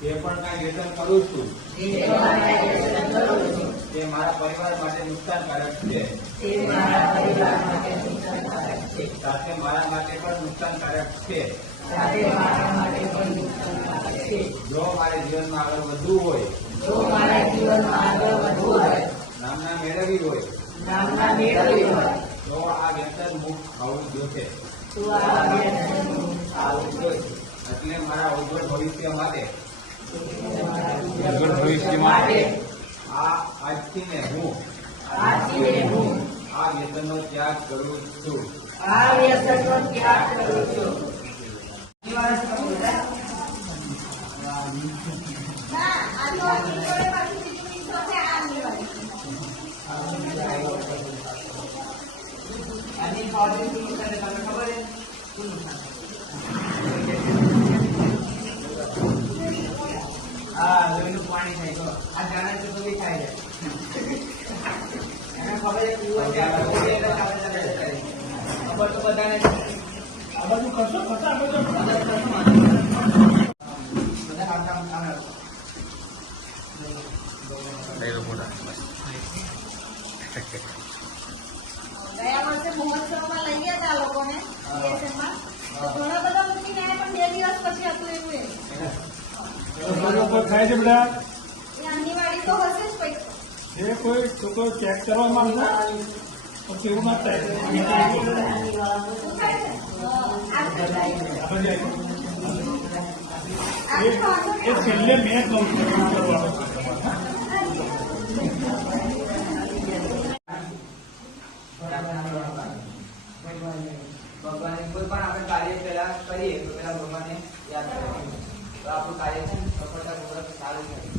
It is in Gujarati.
જે પણ કાંઈ વ્યસન કરું છું તે મારા પરિવાર માટે નુકસાનકારક છે, સાથે મારા માટે પણ નુકસાનકારક છે. જો મારે જીવનમાં આગળ વધવું હોય, નામના મેળવવી હોય, તો આ વ્યસન મુક્ત થવું જોઈએ. એટલે મારા ઉજ્જવળ ભવિષ્ય માટે આજથી ને હું આ વ્યસનનો ત્યાગ કરું છું. પાણી થાય તો આ જાણે તો બી થાય છે એને ખબર છે પીવો છે ખબર તો બધાને આ બધું કરશો બધા ગયા વર્ષે મહોત્સવમાં લઈ ગયા હતા લોકોને ઘણા બધા મૂકીને પણ 2 દિવસ પછી હતું એવું થાય છે બેટા આની વાળી તો હશે જ પૈસા એ કોઈ છોકરો ચેક કરવા માંગતો પછી એવું ના થાય એ છેલ્લે મેં કહું છું ભગવાન કોઈ પણ આપણે કાર્ય પેલા કરીએ તો પેલા ભગવાનને યાદ કરીએ તો આપણું કાર્ય છે સફળતાપૂર્વક સારું થાય.